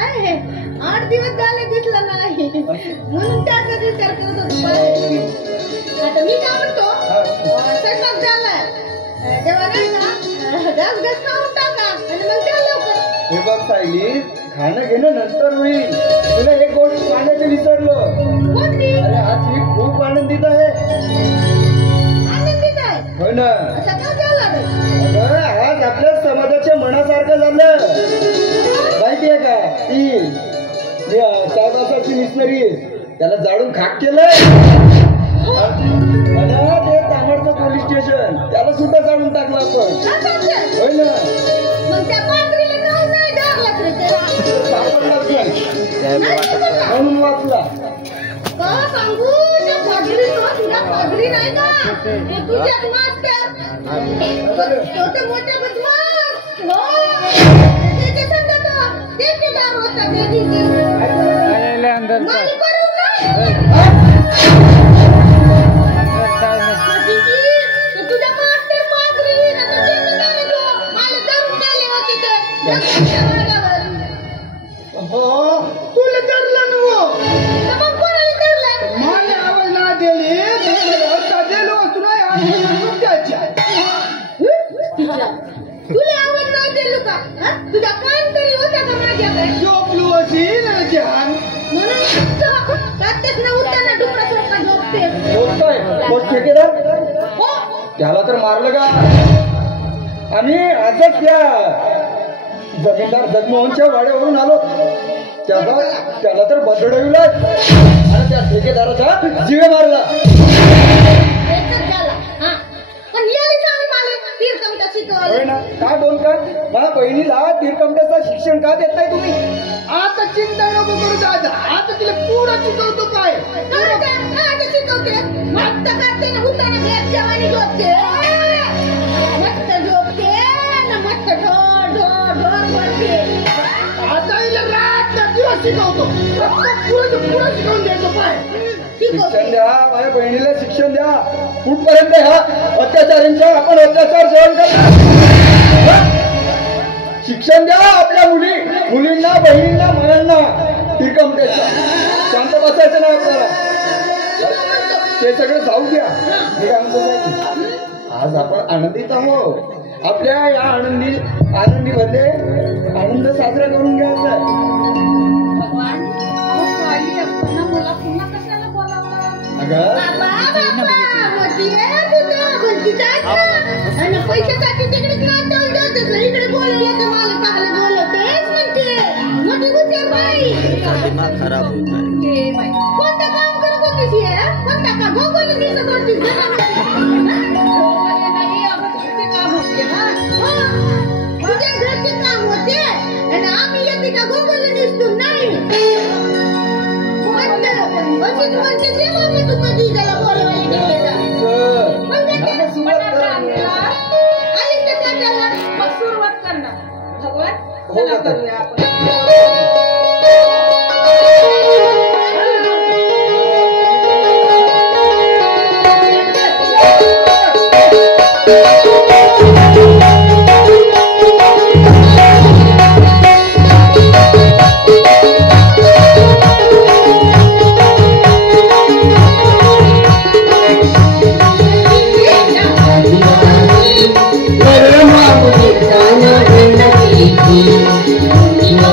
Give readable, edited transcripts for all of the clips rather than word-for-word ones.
आहे 8 दिवस झाले दिसलं नाही म्हणून त्याचा विचार करत होतो. आता मी काय म्हणतो स्वयंपाक झालाय तेव्हा नाही का गॅस गॅस खाऊन टाका आणि मग त्या लवकर. हे बघ सायली, खाणं घेणं नंतर होईल. तुला एक गोष्ट सांगायचं विसरलो. कोणती? अरे आज मी खूप आनंदित आहे. आनंदित आहे? हो ना. असं का झालं अगं आज आपल्या समाजाच्या मनासारखं झालं. माहितीये का ती चारबासाची मिशनरी त्याला जाळून खाक केलंय. ते तामडचं पोलीस स्टेशन त्याला सुद्धा जाळून टाकलं आपण. होय ना. मग त्या पात्रीला काय नाही डागलाच रे त्याला. म्हणून वाचला. का सांगू त्या पादरी नाही का ते तुझ्यात मास्टर छोटे मोठे बदमाश हो त्याच्या संगत ठेकेदार होता त्या दिवशी मालिक करून नाही तुझ्या मास्टर पादरी ना तो ठेकेदार तो मला धरून गेले होते ते हो तुला धरलं नव्ह. मग कोणाला धरलं? मला आवाज ना दिली दिलो तुला द्यायच्या. तुला आवड नाही दिलो का? तुझा कान तरी होता का माझ्याकडे? झोपलो असेल ध्यान म्हणून प्रत्येक न उठताना डुकरासारखा झोपते. झोपतोय तो ठेकेदार. हो त्याला तर मारलं का? आम्ही आजच त्या जमीनदार जगमोहनच्या वाड्यावरून आलो. त्याला तर बदडविला आणि त्या ठेकेदाराचा जीवे मारला. एकच झाला. पण याला सांग मला तीर्थमता शिकवायला. होय ना. काय बोलता माझ्या बहिणीला तीर्थमताचं शिक्षण का देत नाही तुम्ही? आता चिंता नको करू दादा. आता तिला पुढं शिकवतो. काय आता शिकवते मस्त करते ना उताना भेट जेवानी झोपते मस्त झोपते ना मस्त ढोर ढोर ढोर करते. आता हिला रात दिवस शिकवतो. पुढं शिकवून द्यायचो. काय शिक्षण द्या माझ्या बहिणीला शिक्षण द्या. कुठपर्यंत ह्या अत्याचारांच्या आपण अत्याचार सहन करतो. शिक्षण द्या आपल्या मुलींना बहिणींना मुलांना. तिरकमट्याचा शांत बसायचं नाही आपल्याला. ते सगळं जाऊ द्या. मी काय म्हणतो आज आपण आनंदित आहोत. आपल्या या आनंदीमध्ये आनंद साजरा करून घ्यायचा. भगवान मला पुन्हा कशाला बोलावलं? पैशासाठी तिकडे इकडे बोलवलं तर मला चांगलं बोलवतेच म्हणते. मोठी गुजर बाई खराब होत आहे. कोणतं काम करत होतीस? कोणता का गोगोली दिसत होतीस? काम होते ना तुझ्या घरचे काम होते आणि आम्ही येते का गोगोली दिसतो नाही. म्हणते सेवा मी तू कधी त्याला बोलवायला गेले आलीस तर का त्याला मग सुरुवात करणार. भगवान चला करूया आपण. Thank you.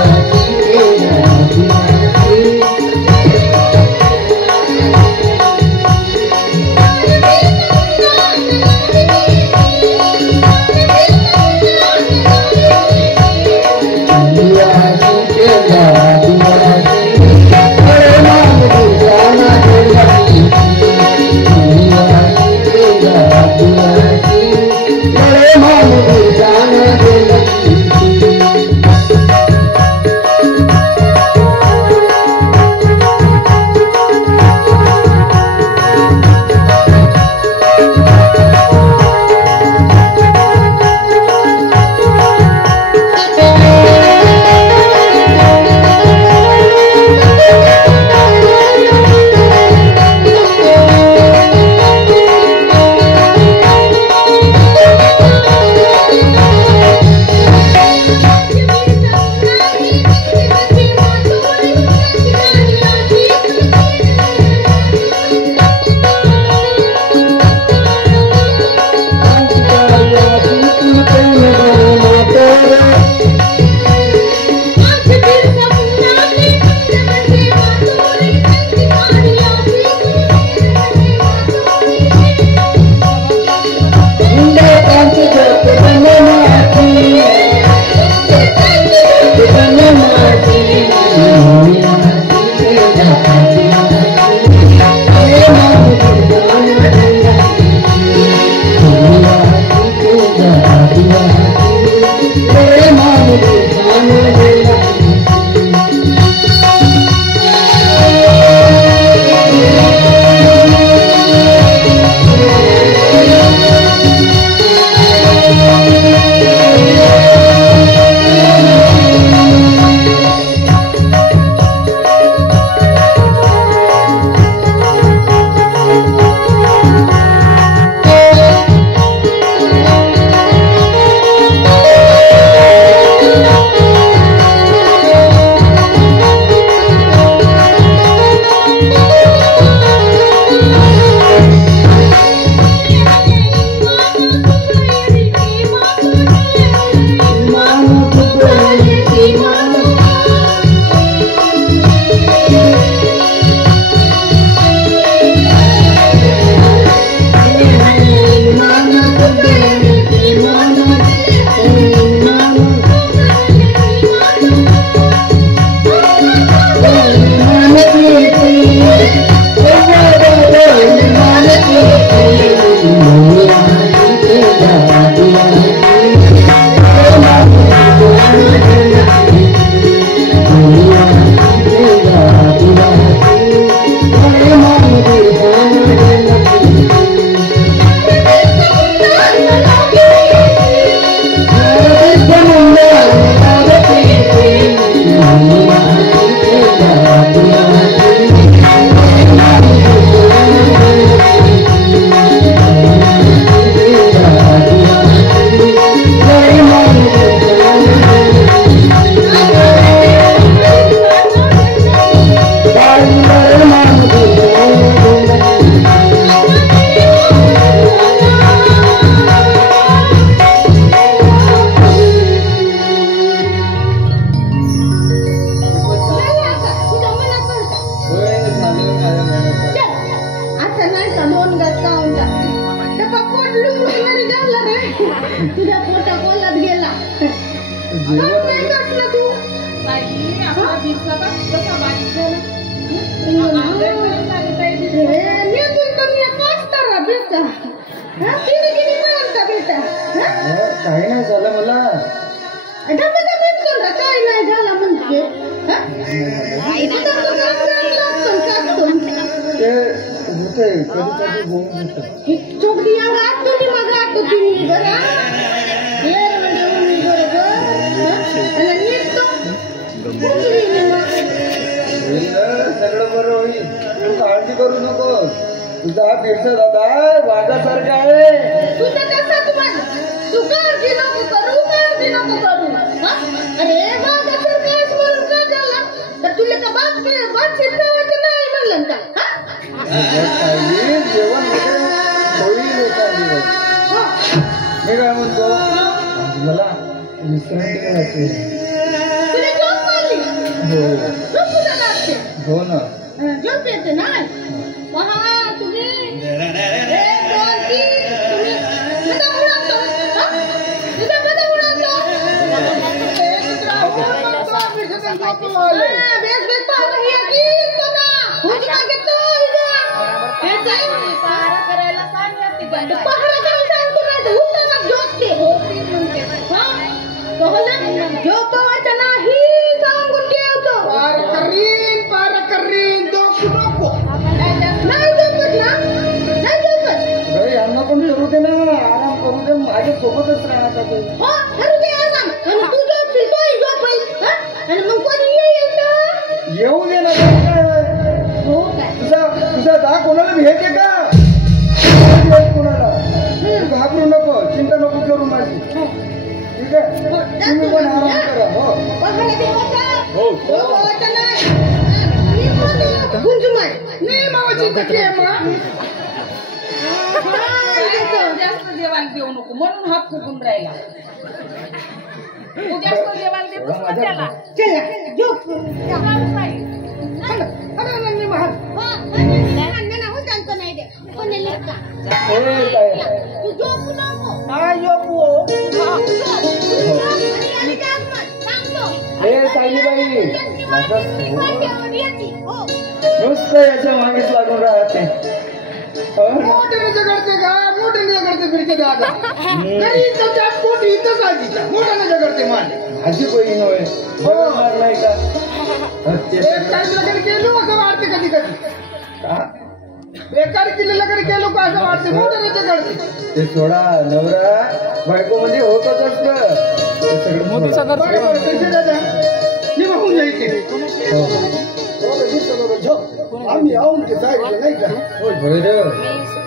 तुझ्या पोटा कोलात गेला जेवण काय म्हटलं तू काही नाही झालं मला काय नाही झाला म्हणजे ते होते कधी कधी बोलून होतं चोक दिया तुम्ही मग आटो तुम्ही बरं सगळं बरं होईल तू काळजी करू नको तुझा हा दीडशे दादा वाघासारखा आहे तुझं कसं तुम्हाला तू काळजी नको करू अरे वाघासारखं आहेस म्हणून काय झालं तर तुला का बात शिकवायचं नाही म्हणलं का जेवण वगैरे होईल एका दिवस मी काय म्हणतो मला विश्रांती करायची तुला झोप मारली झोप तुला लागते हो ना झोप येते नाही पहा तुम्ही 1 2 3 तुम्ही मधा उडवतो तुझा मधा उडवतो बेस बेस पाहतो ही की तो ना हुंज मागतो पहारा करायला सांगतो नाही तर उठताना झोपते झोपवायचं नाही सांगून ठेवतो पार करीन झोपू नको नाही झोपत ना नाही झोपत यांना पण करू दे ना आराम करू दे माझ्या सोबतच राहतात हो करू दे आराम आणि तू झोपशील तोही झोपेल आणि मग कोणी येईल तर येऊ दे ना हो काय तुझा दाग कोणाला भेटे का कोणाला तू घाबरू नको चिंता नको करू माझी ठीक आहे तुम्ही पण आराम करा हो पहायला देवाचा हो झोपवायचं नाही गुंज मार नाही मामा चिंता की जास्त जेवण देऊ नको म्हणून हा फुगून राहिला तू जास्त जेवण देतोस ना त्याला चला झोप तू झोपू नको हे सायलीबाई नुसतं याच्या मागेच लागून राहते मोठ्याने जगडते का मोठ्याने जगडते फिरते दादा नाही त्यात पोटी इथंच आजीच्या मोठ्याने जगडते माझी बहीण होय बरोबर नाही का काही लग्न केलो असं वाटते कधी कधी बेकार केलेलं लग्न केलो का असं वाटते मोठ्याने जगडते ते सोडा नवरा बायको मध्ये होतच असतं निभावून जायचे आम्ही येऊन ते जायचं नाही का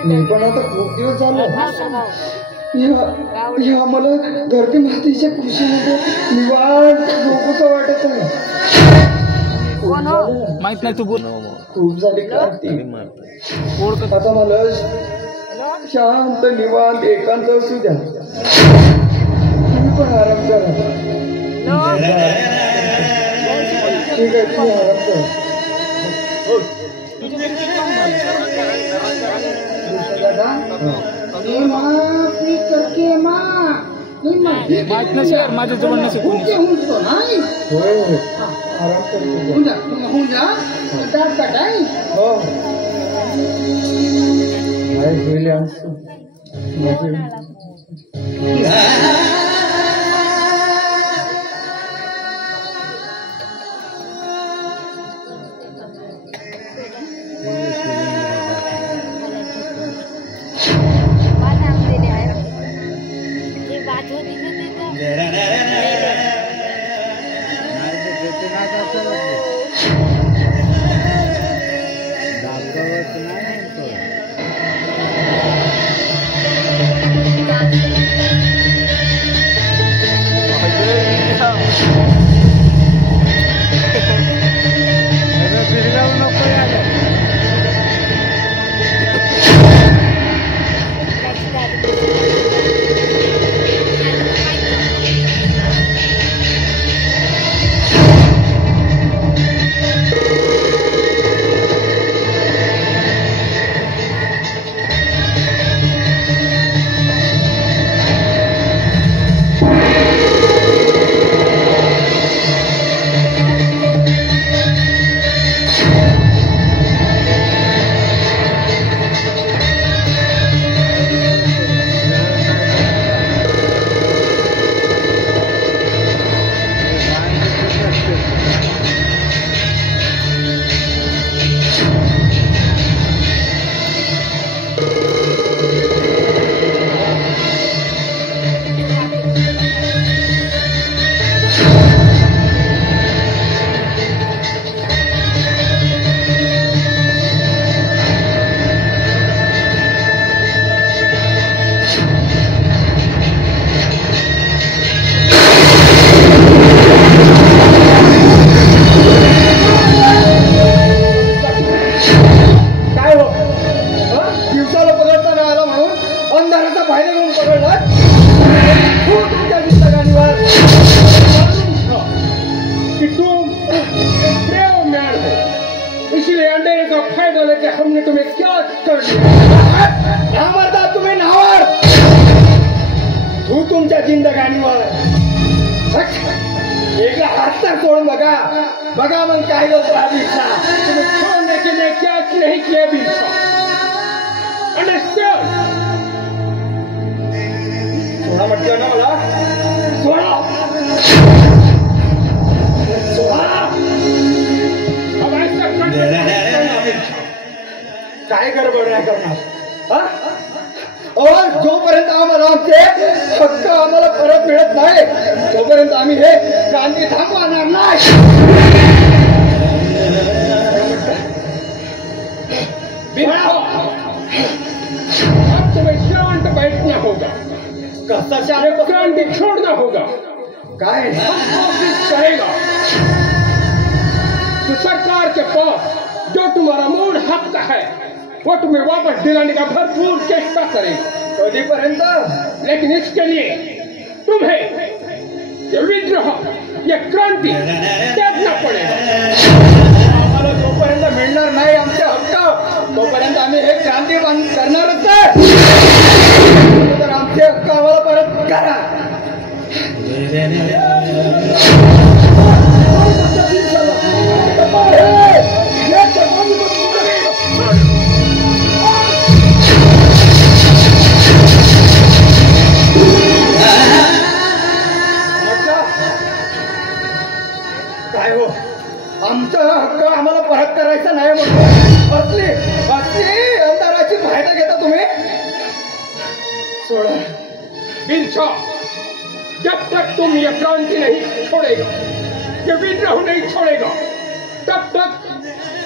मी पण आता खूप दिवस झालो या मला धरती मातीच्या कृषीमध्ये निवांत झोपूचं वाटत नाही माहित नाही तू बोल खूप झाली क्रांती आता मला शांत निवांत एकांत असू द्या तुम्ही पण आराम करा ठीक आहे तुम्ही आराम करा माहित नसेल माझ्या जवळ नसेल कोणी होय होय आराम करतो हो काय होईल आमचं तुमच्या जिंदगानीवर एकदा हात सोडून बघा बघा मग काय होतं हा बिरसा. छोड़ने के लिए क्या नहीं किया बिरसा. अंडरस्टँड. सोडा म्हटलं ना मला. सोडा सोडा. अब ऐसा काय गडबड नाही करणार हा. जोपर्यंत आम्हाला आमचे हक्क आम्हाला परत मिळत नाही तोपर्यंत आम्ही हे क्रांती थांबवणार नाही. अब तुम्हें शांत बैठना होगा. कसा ये क्रांति छोड़ना होगा. काय कोशिश करेगा तो सरकार के पास जो तुम्हारा मूल हक है वो तुम्हें वापस दिलाने का भरपूर चेष्टा करेगा. कधीपर्यंत. लेकिन इसके लिए तुम्हें ये विद्रोह ये क्रांति त्यागना पड़ेगा. आम्हाला जोपर्यंत मिळणार नाही आमचे हक्क तोपर्यंत आम्ही हे क्रांती बंद करणारच नाही. तर आमचे हक्क आम्हाला परत करा. काय हो आमचा हक्क आम्हाला परत करायचा नाही म्हणून असली असली अंधाराची फायदा घेता तुम्ही. सोडा. बिरसा, जब तक तुम ये क्रांति नहीं छोड़ेगा ये विद्रोह नहीं छोड़ेगा तब तक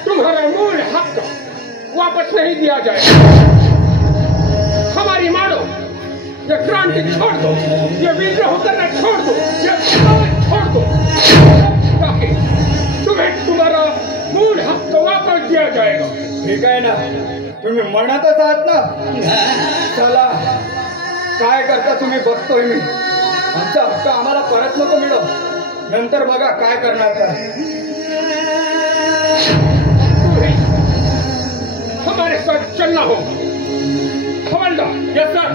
तुम्हारा मूल हक वापस नहीं दिया जाएगा. हमारी मानो ये क्रांति छोड़ दो ये विद्रोह करना छोड़ दो ये छोड़ दो ताकि तुम्हें तुम्हारा मूल हक वापस दिया जाएगा. ठीक आहे ना तुम्ही म्हणतच आहात ना. चला काय करता तुम्ही बघतोय मी. आमचा हक्क आम्हाला परत नको मिळो नंतर बघा काय करणार का. हमारे साथ चलना होगा. हवलदार. Yes sir.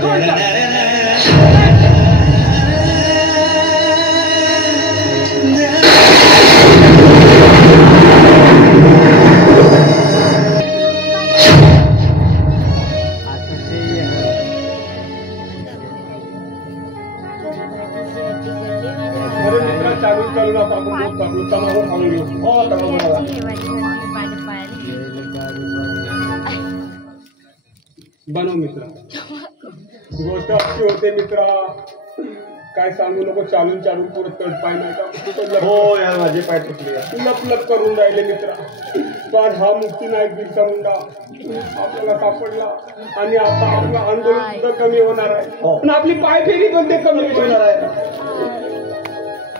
चालू नका आपण बहुत चालू तमावर खाऊन घेऊ. हो तमावर. बनव मित्रा. गोष्ट अशी होते मित्रा काय सांगू नको. चालून चालून पुढे तडपाय नाही का. हो यार माझे पाय तुटले. लपलप करून राहिले मित्रा. पण हा मुक्तीनायक बिरसा मुंडा आपल्याला सापडला आणि आता आपलं आंदोलन सुद्धा कमी होणार आहे. पण आपली पायफेरी पण ते कमी होणार आहे.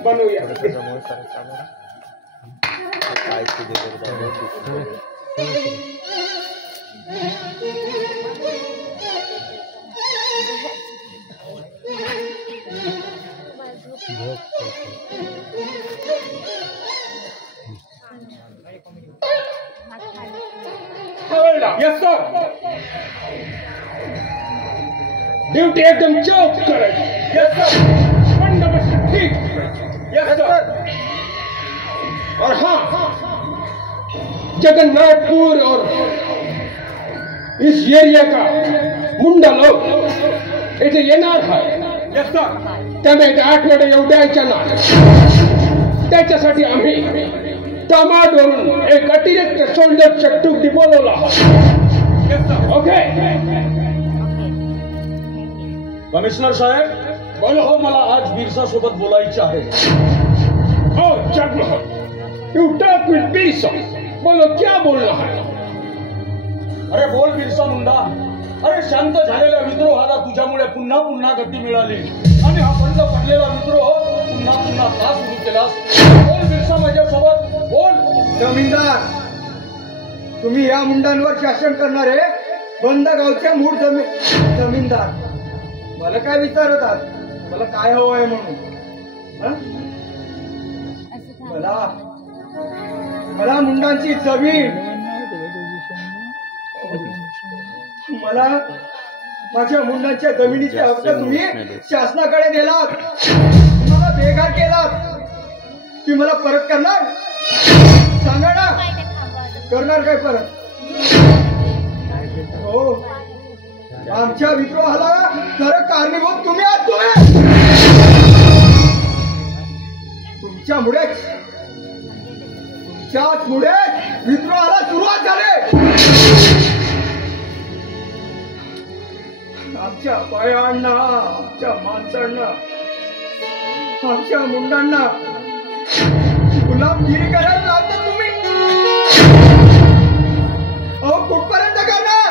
बनवूया. Yes sir. ड्यूटी एकदम चौक करायची. Yes sir. बंदोबस्त ठीक. Yes sir. और हाँ जगन्नाथपुर और इस एरिया का मुंडा लोग इथे येणार आहे. Yes sir. त्यामुळे इथे आठवडे येऊ द्यायच्या नाही. त्याच्यासाठी आम्ही टमाटोरून एक अतिरिक्त सोल्डरच्या तुकडी बोलवला. ओके. कमिशनर साहेब बोलो. हो मला आज बिरसा सोबत बोलायचे आहे. हो Jagmohan. You talk with Birsa. बोलो क्या बोलना है. अरे बोल बिरसा मुंडा. अरे शांत झालेल्या विद्रोहाला तुझ्यामुळे पुन्हा पुन्हा गती मिळाली आणि हा बंद पडलेला विद्रोह पुन्हा पुन्हा का सुरू केलास. बोल बिरसा माझ्यासोबत बोल. जमीनदार तुम्ही या मुंडांवर शासन करणारे बंद गावच्या मूळ जमीनदार मला काय विचारत आहात. मला काय हवं आहे म्हणून. मला मुंडांची जमीन मला माझ्या मुंडांच्या जमिनीचे हक्क तुम्ही शासनाकडे दिलात, मला बेघर केलात. ती मला परत करणार? सांगा ना, करणार काय परत? हो, आमच्या विद्रोहाला खरं कारणीभूत तुम्ही आहात. तुमच्यामुळेच विद्रोहाला सुरुवात झाली. आमच्या बायांना, आमच्या माणसांना, आमच्या मुंडांना गुलामगिरी करायला लावता तुम्ही. अहो, कुठपर्यंत करणार?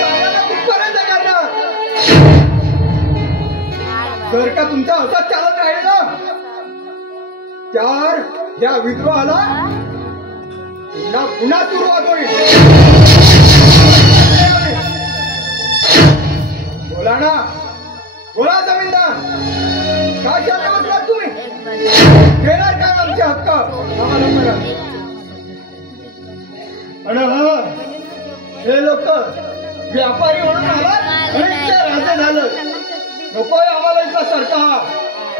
सांगायला कुठपर्यंत करणार? जर का तुमचा असंच चालत राहील ना, तर या विद्रोहाला पुन्हा सुरुवात होईल. बोला ना, बोला जमीनदार, काय शांत बसलात तुम्ही? देणार काय आमचे हक्क आम्हाला बघा. आणि हे लोक व्यापारी म्हणून आलात आणि इथे राजा झालं. नकोय आम्हाला इथला सरकार,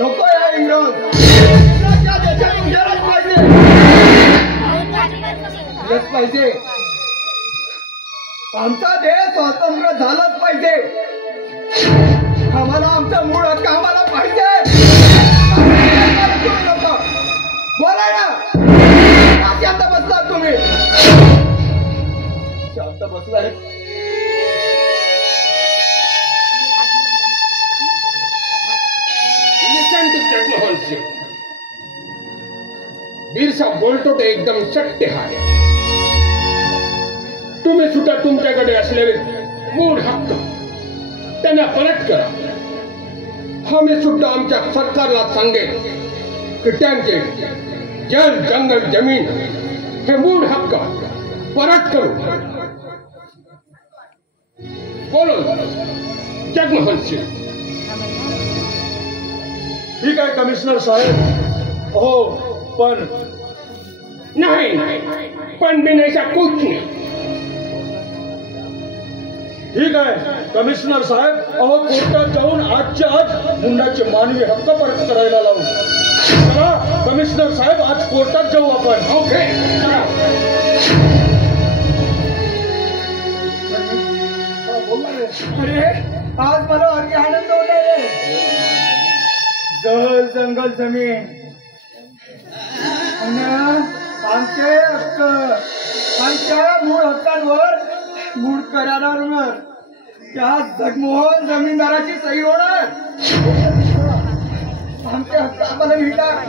नकोय हा इंग्रज. देशात उजाडच पाहिजे. आमचा देश स्वतंत्र झालाच पाहिजे. आम्हाला आमचा मूळ हक्क आम्हाला पाहिजे. बोला ना, शांत बसलात तुम्ही? शांत बसलाय? जगमोहन सिंग, बिरसा बोलतो ते एकदम सत्य आहे. तुम्ही सुद्धा तुमच्याकडे असलेले मूळ हक्क त्यांना परत करा. आम्ही सुद्धा आमच्या सरकारला सांगेल की त्यांचे जल, जंगल, जमीन हे मूळ हक्क परत करू. बोलो जगमोहन सिंग. ठीक आहे कमिशनर साहेब. हो, पण नाही, पण भी नाही कुछ नाही. ठीक आहे कमिशनर साहेब. अहो, कोर्टात जाऊन आजच्या आज मुंडाचे मानवी हक्क परत करायला लावू. चला कमिशनर साहेब, आज कोर्टात जाऊ आपण. ओके, चला. अरे, आज मला अति आनंद होत आहे. जल, जंगल, जमीन आणि आमचे हक्क, आमच्या मूळ हक्कांवर, मूळ करारांवर त्या जगमोहन जमीनदाराची सही होणार. आमचे हक्क आम्हाला मिळतात.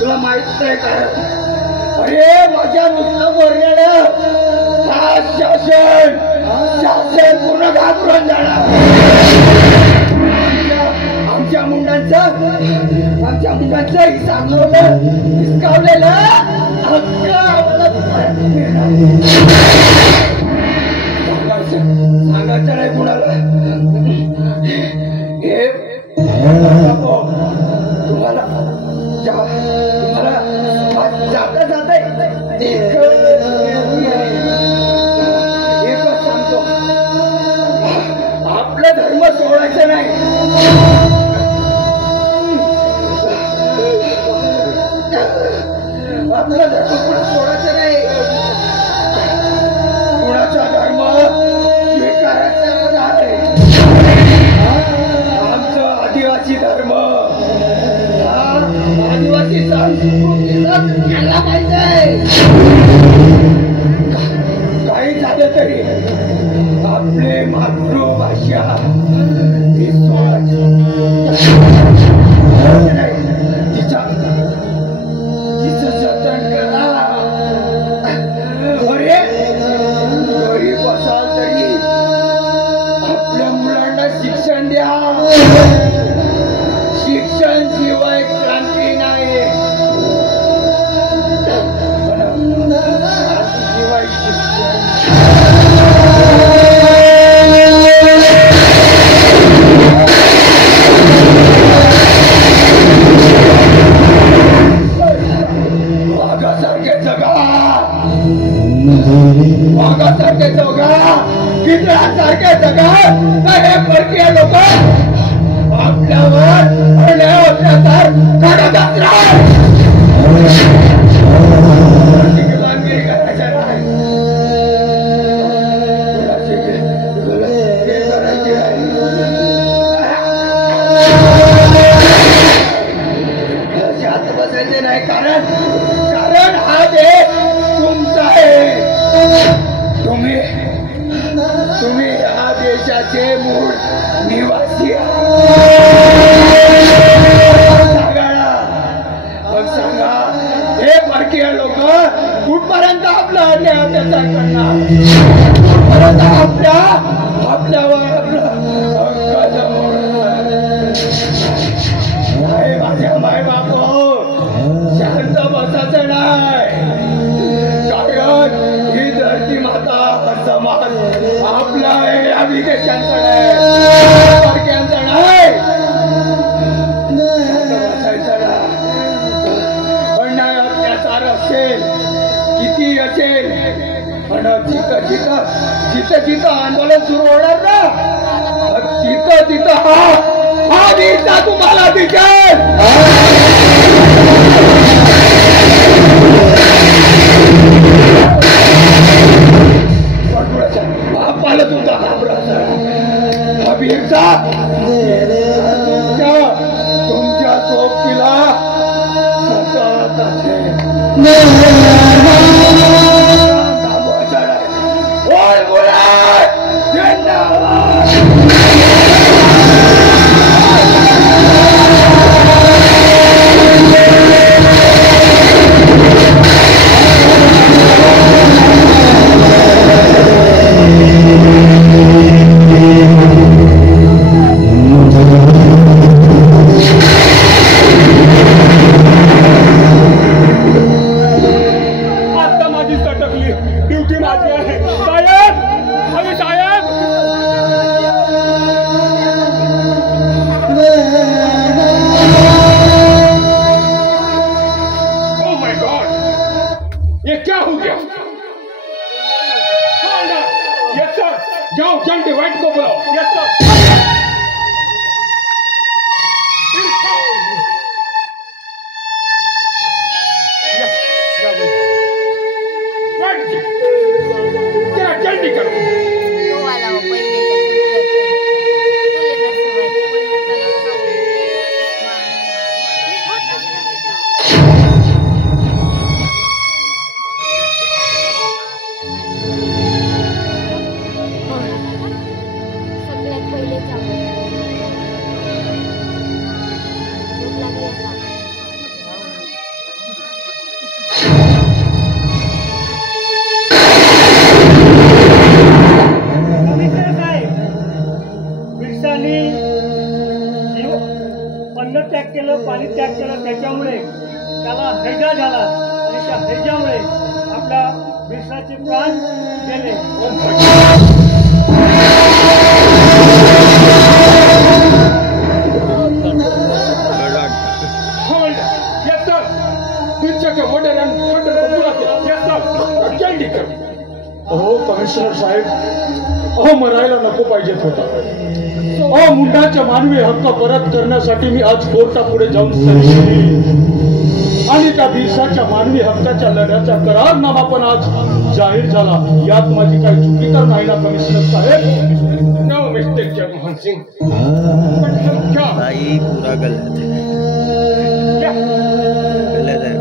तुला माहित नाही का? अरे माझ्या नुसतं बोलण्यानं शासन पूर्ण घाबरून जाणार. आमच्या मुंडांचं हिसाबलं हिसकावलेलं हक्क धर्म सोडायचा नाही. आपला धर्म पण सोडायचा नाही. कुणाचा धर्म स्वीकारायचा नाही. आमचा आदिवासी धर्म आदिवासी संस्कृतीचा केला पाहिजे. काही झालं तरी आपले मातृभाषा ही सोडायची तिचं जतन करा. अरे गरीब असाल तरी आपल्या मुलांना शिक्षण द्या. शिक्षण शिवाय क्रांती नाही. शिवाय शिक्षण वाघासारखे जगा. वाघासारखे जगा. गिधासारखे जगा. हे परकीय लोक आपल्यावर अन्याय अत्याचार करतच राहत. गुलामगिरी करायची नाही. करायची नाही. शांत बसायचे नाही. कारण हा देश तुमचा आहे. तुम्ही या देशाचे मूळ निवासी सांगा. हे परकीय लोक कुठपर्यंत आपला अन्याय अत्याचार करणार. कुठपर्यंत आपल्यावर हक्क जमवणार. नाही माझ्या माय बाप शांत बसायचं नाही. कारण ही धरती माता समाज आपला आहे. या विदेशांचा नाही. परक्यांचा नाही. बसायचं नाही. अन्याय अत्याचार असेल किती असेल पण जिथं आंदोलन सुरू होणार ना तिथं हा वीरता तुम्हाला दिसेल. बापाला तुमचा घाबराचा हा वीरता तुमच्या सोबतीला पाणी त्याग केलं त्याच्यामुळे त्याला हैजा झाला आणि त्या हैजामुळे आपल्या बिरसाचे प्राण गेले. हो कमिशनर साहेब, मरायला नको पाहिजेत होता. व मुंडाचे मानवी हक्क परत करण्यासाठी मी आज कोर्टापुढे जाऊन सही आणि त्या बिरसाच्या मानवी हक्काच्या लढ्याचा करारनामा पण आज जाहीर झाला. यात माझी काही चुकी तर नाही ना कमिशनर साहेब? No mistake Jagmohan Singh. भाई पूरा गलत है, गलत है.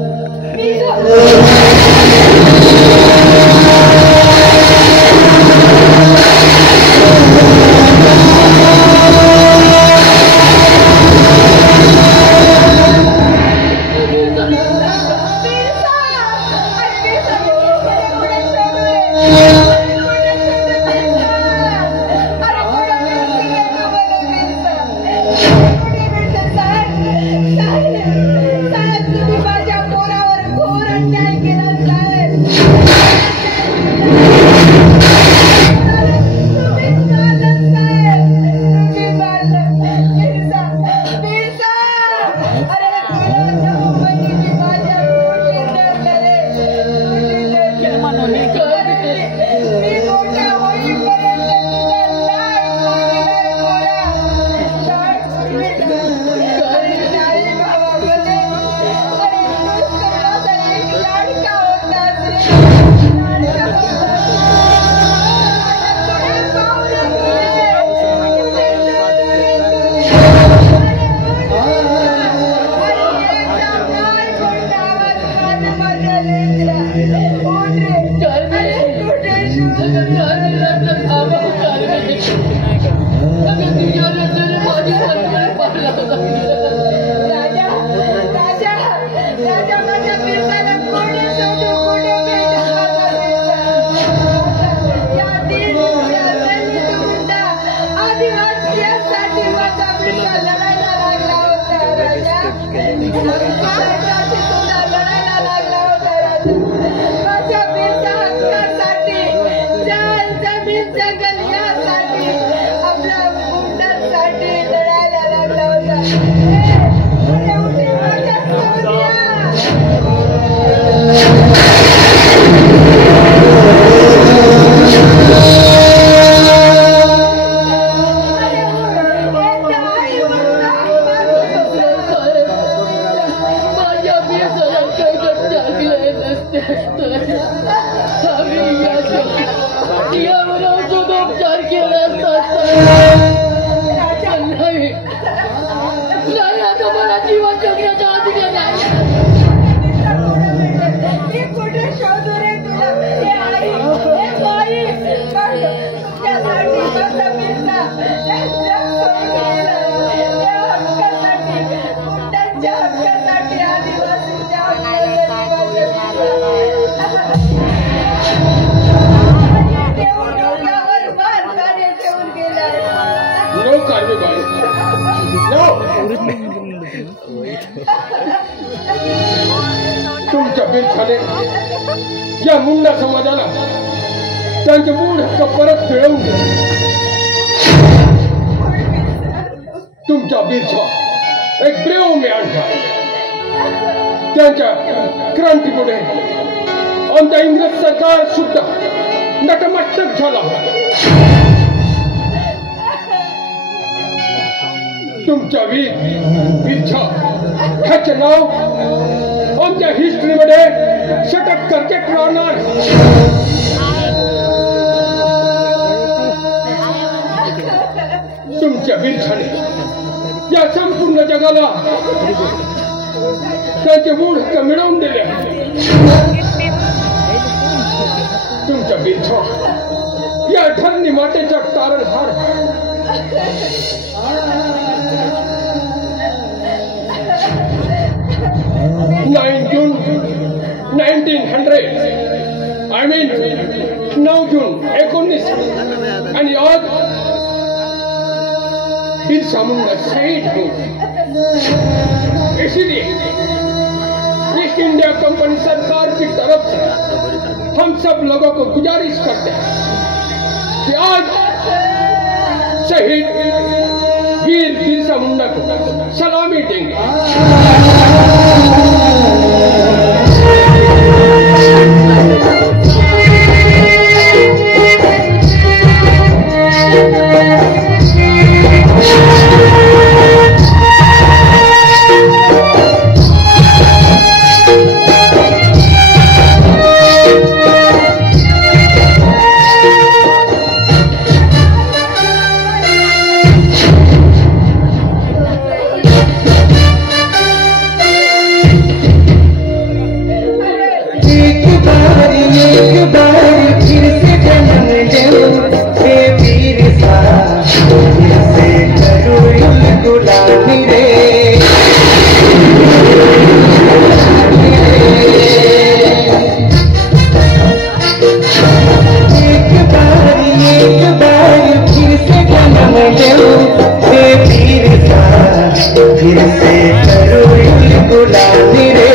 तुमच्या बिरछाने या मुंडा समाजाला त्यांचे मूळ हक्क परत मिळवून दे. तुमच्या बिरछा एक ब्रेव मॅन त्यांच्या क्रांतीपुढे आमचा इंग्रज सरकार सुद्धा नतमस्तक झाला. तुमच्या बिरछा ह्याचे नाव आमच्या हिस्ट्रीमध्ये सतत करकेट राहणार. तुमच्या बिरछाने या संपूर्ण जगाला त्यांचे मूळ हक्क मिळवून दिले. तुमच्या बिरछा या धरणी मातेचा तारणहार. 9 जून 1900 I mean 9 जून 19 आणि आज बिरसा मुंडा शहीद हो. इसलिए ईस्ट इंडिया कंपनी सरकार की तरफ से हम सब लोगों को गुजारिश करते हैं कि आज शहीद वीर बिरसा मुंडा को सलामी देंगे. गुलाबी रे एक बार फिर से जन्म लो फिर से करो गुलाबी रे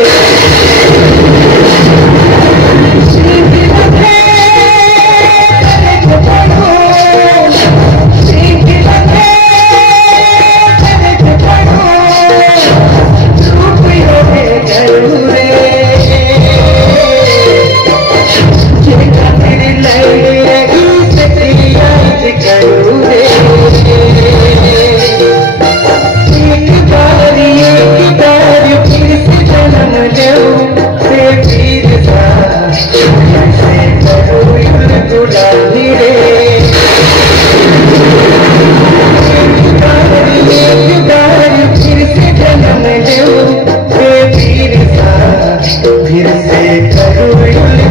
फिर से करो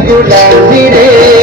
गुलाबी रे